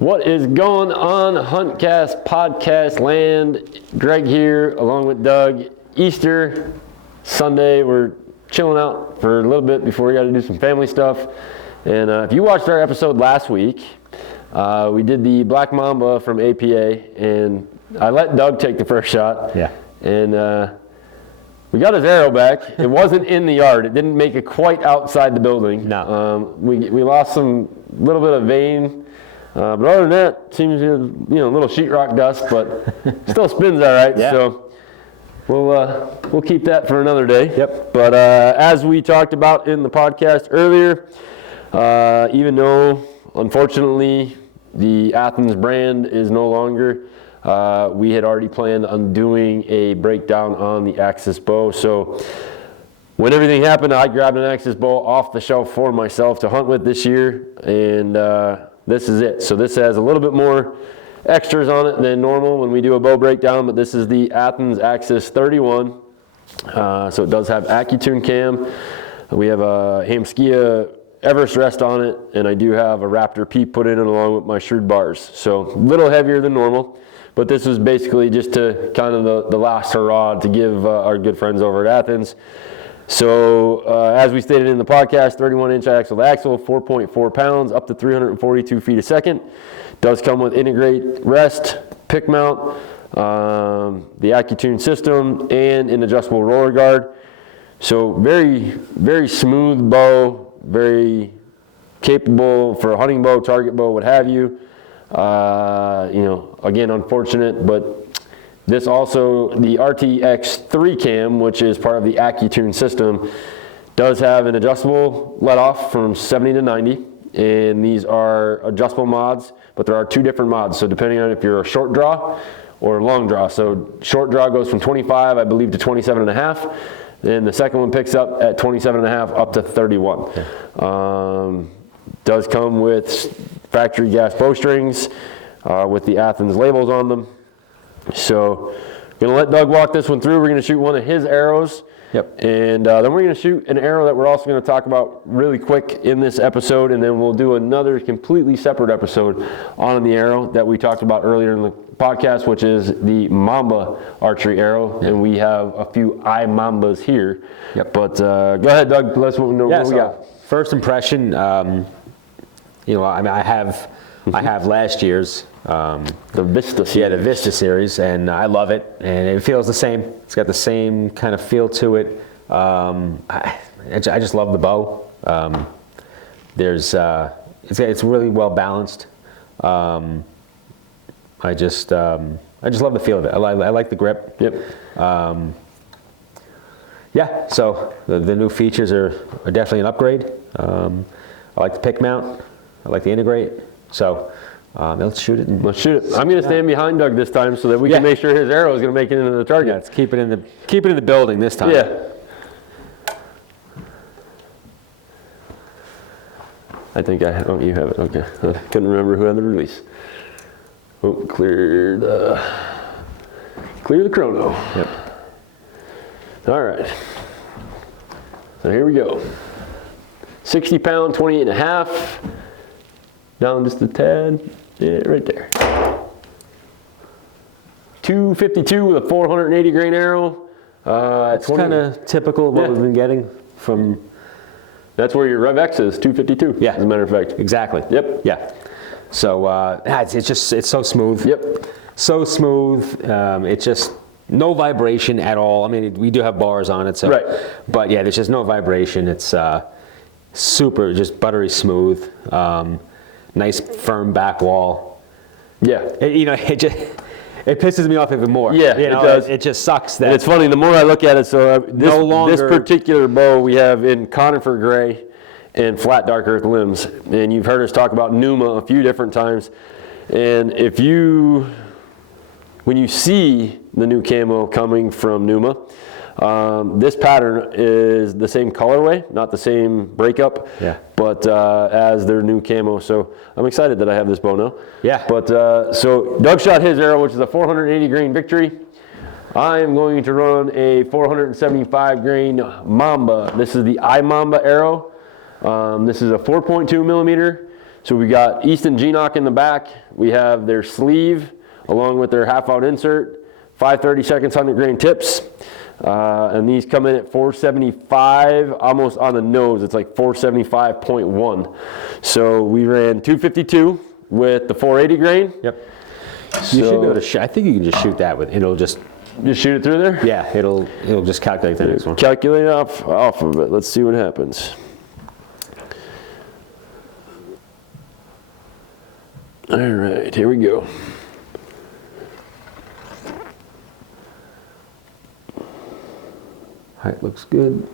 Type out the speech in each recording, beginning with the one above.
What is going on, Huntcast podcast land? Greg here, along with Doug. Easter Sunday, we're chilling out for a little bit before we got to do some family stuff. And if you watched our episode last week, we did the Black Mamba from APA, and I let Doug take the first shot. Yeah. And we got his arrow back. It wasn't in the yard. It didn't make it quite outside the building. No. We lost some little bit of vein. But other than that, seems a little sheetrock dust, but still spins all right. Yeah. So we'll keep that for another day. Yep. But as we talked about in the podcast earlier, even though unfortunately the Athens brand is no longer, we had already planned on doing a breakdown on the Axxis bow. So when everything happened, I grabbed an Axxis bow off the shelf for myself to hunt with this year, and this is it. So this has a little bit more extras on it than normal when we do a bow breakdown, but this is the Athens Axxis 31. So it does have AccuTune cam. We have a Hamskia Everest rest on it, and I do have a Raptor Peep put in it along with my Shrewd bars. So a little heavier than normal, but this was basically just to kind of the last hurrah to give our good friends over at Athens. So as we stated in the podcast, 31-inch axle to axle, 4.4 pounds, up to 342 feet a second. Does come with integrate rest, pick mount, the AccuTune system, and an adjustable roller guard. So very, very smooth bow, very capable for a hunting bow, target bow, what have you. Again, unfortunate, but this also, the RTX3 cam, which is part of the AccuTune system, does have an adjustable let-off from 70 to 90, and these are adjustable mods, but there are two different mods, so depending on if you're a short draw or a long draw. So short draw goes from 25, I believe, to 27 and a half, and the second one picks up at 27 and a half up to 31. Okay. Does come with factory gas bowstrings with the Athens labels on them. So I'm going to let Doug walk this one through. We're going to shoot one of his arrows. Yep. And then we're going to shoot an arrow that we're also going to talk about really quick in this episode, and then we'll do another completely separate episode on the arrow that we talked about earlier in the podcast, which is the Mamba Archery arrow. Yep. And we have a few IMAMBAs here. Yep. But go ahead, Doug. Let us know what we got. First impression, I have last year's the Vista series. Yeah, the Vista series, and I love it, and it feels the same. It's got the same kind of feel to it. I just love the bow. It's really well balanced. I just love the feel of it. I like the grip. Yep. Yeah. So the new features are definitely an upgrade. I like the pick mount. I like the integrate. So. Let's shoot it. Let's shoot it. I'm going to stand behind Doug this time so that we can make sure his arrow is going to make it into the target. Yeah, let's keep it in the building this time. Yeah. I think you have it. Okay. I couldn't remember who had the release. Oh, clear the chrono. Yep. All right. So here we go. 60 pound, 28 and a half. Down just a tad. Yeah, right there. 252 with a 480 grain arrow. It's kind of typical of what we've been getting from. That's where your Rev X is, 252. Yeah, as a matter of fact. Exactly. Yep. Yeah. So it's so smooth. Yep. So smooth. It's just no vibration at all. I mean, we do have bars on it, so. Right. But yeah, there's just no vibration. It's super, just buttery smooth. Nice firm back wall. Yeah. It pisses me off even more. Yeah, it does. It just sucks that. And it's funny, the more I look at it, so this particular bow we have in conifer gray and flat dark earth limbs. And you've heard us talk about Numa a few different times. And when you see the new camo coming from Numa, this pattern is the same colorway, not the same breakup, but as their new camo. So I'm excited that I have this bow now. Yeah. But so Doug shot his arrow, which is a 480 grain Victory. I am going to run a 475 grain Mamba. This is the IMAMBA Arrow. This is a 4.2 millimeter. So we got Easton G-Knock in the back. We have their sleeve along with their half-out insert, 5/32 100 grain tips. And these come in at 475, almost on the nose. It's like 475.1. So we ran 252 with the 480 grain. Yep. So, you should be able to I think you can just shoot that with, it'll just shoot it through there? Yeah, it'll just calculate the next one. Calculate off of it. Let's see what happens. All right, here we go. Height looks good.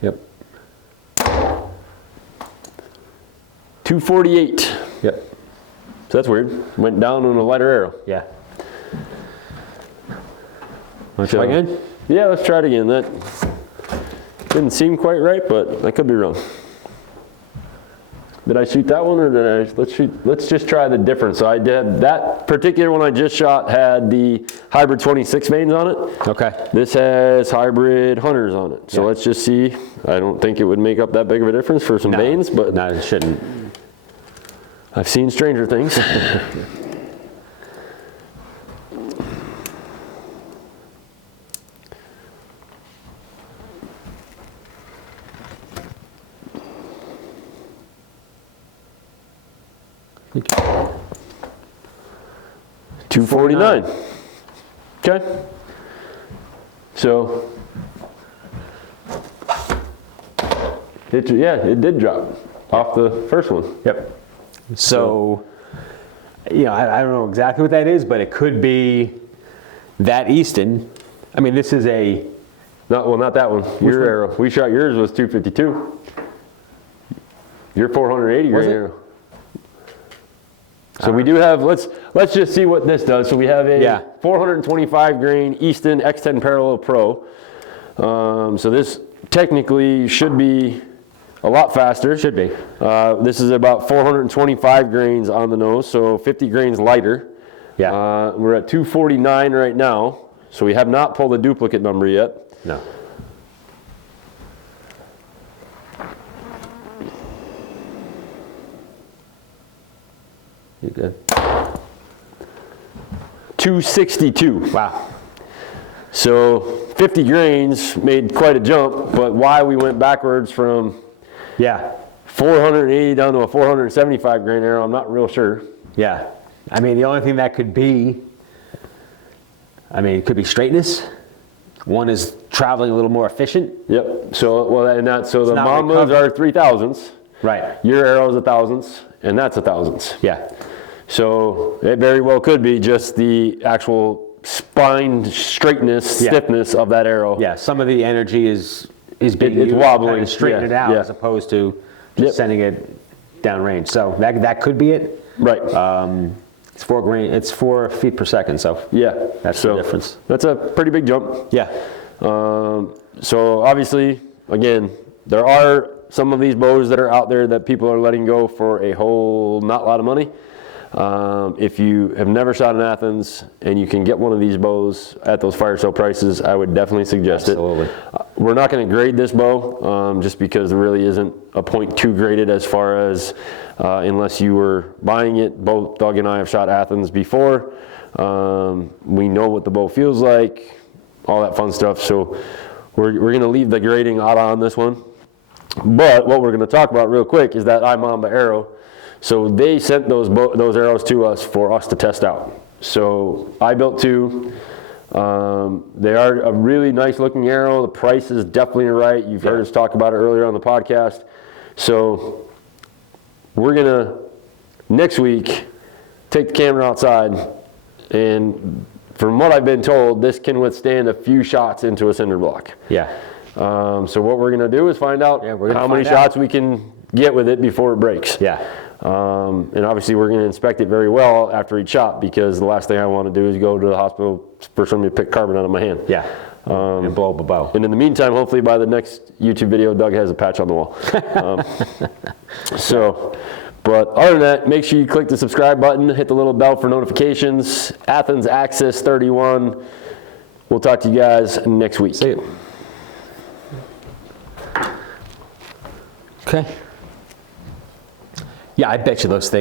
Yep. 248. Yep. So that's weird. Went down on a lighter arrow. Yeah. Want to try again? Yeah, let's try it again. That didn't seem quite right, but I could be wrong. Did I shoot that one, or did I? Let's just try the difference. So I did that particular one I just shot had the hybrid 26 vanes on it. Okay. This has hybrid hunters on it. So let's just see. I don't think it would make up that big of a difference for some vanes, but no, it shouldn't. I've seen stranger things. $249. Okay. So it did drop off the first one. Yep. So you know, I don't know exactly what that is, but it could be that Easton. I mean, this is a not that one. Your one? arrow. We shot yours was 252. Your 480 grain arrow. So we do have, let's just see what this does. So we have a 425 grain Easton X10 Parallel Pro. So this technically should be a lot faster. Should be. This is about 425 grains on the nose, so 50 grains lighter. Yeah. We're at 249 right now, so we have not pulled a duplicate number yet. No. You good? 262. Wow. So 50 grains made quite a jump, but why we went backwards from 480 down to a 475 grain arrow, I'm not real sure. Yeah. I mean, the only thing that could be, it could be straightness. One is traveling a little more efficient. Yep. So the Mambas are 3,000s. Right. Your arrow is 1,000s, and that's 1,000s. Yeah. So it very well could be just the actual spine straightness, stiffness of that arrow. Yeah. Some of the energy is being it's wobbling, to straighten it out as opposed to just sending it downrange. So that could be it. Right. It's 4 grain. It's 4 feet per second. So that's the difference. That's a pretty big jump. Yeah. So obviously, again, there are some of these bows that are out there that people are letting go for a whole not a lot of money. If you have never shot in Athens and you can get one of these bows at those fire sale prices, I would definitely suggest it. We're not going to grade this bow just because there really isn't a .2 graded as far as unless you were buying it. Both Doug and I have shot Athens before. We know what the bow feels like, all that fun stuff. So we're going to leave the grading out on this one. But what we're going to talk about real quick is that IMAMBA Arrow. So they sent those arrows to us for us to test out. So I built 2. They are a really nice looking arrow. The price is definitely right. You've heard us talk about it earlier on the podcast. So we're gonna next week take the camera outside, and from what I've been told, this can withstand a few shots into a cinder block. Yeah. So what we're gonna do is find out how many shots we can get with it before it breaks. Yeah. And obviously we're going to inspect it very well after each shot, because the last thing I want to do is go to the hospital for somebody to pick carbon out of my hand. Yeah. And blow up a bow. And in the meantime, hopefully by the next YouTube video, Doug has a patch on the wall. But other than that, make sure you click the subscribe button, hit the little bell for notifications. Athens Axxis 31. We'll talk to you guys next week. See you. Okay. Yeah, I bet you those things